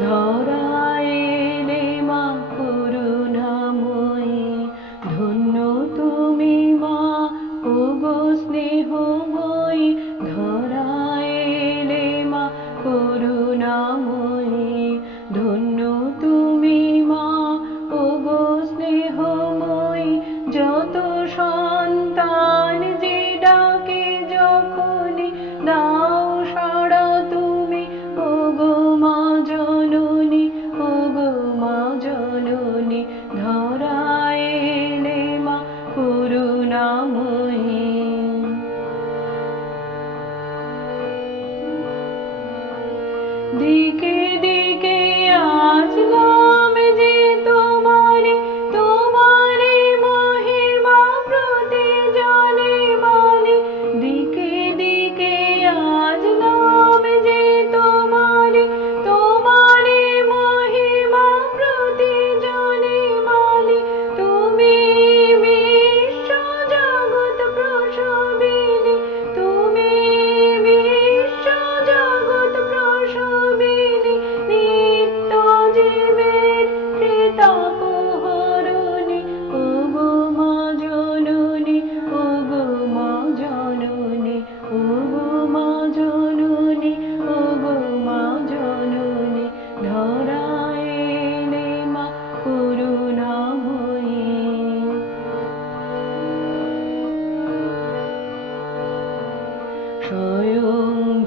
ধরা দিকে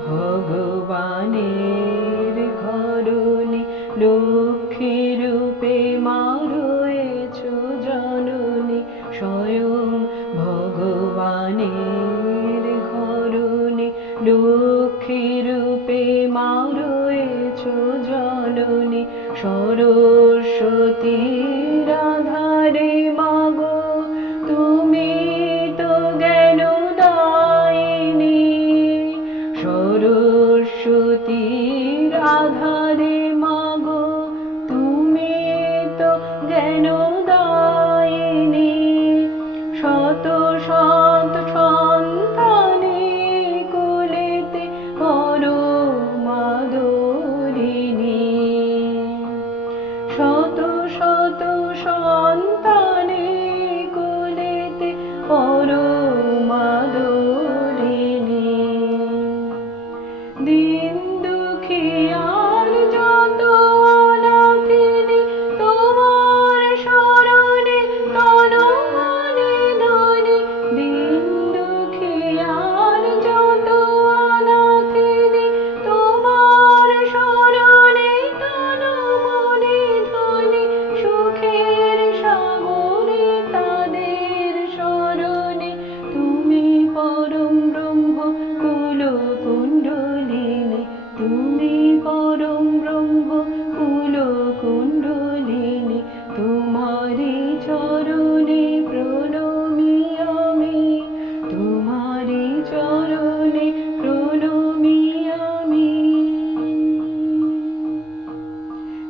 ভগবানের ঘরণে লক্ষ্মী রূপে মা রয়েছ জননী, স্বয়ং ভগবানের ঘরণে লক্ষ্মী রূপে মা রয়েছ জননী, সরস্বতী কত সব চরণে প্রণমি আমি তোমারি চরণে প্রণমি আমি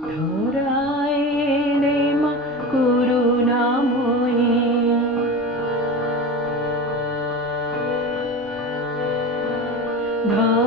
ধরায় মা করুণাময়ী। ধর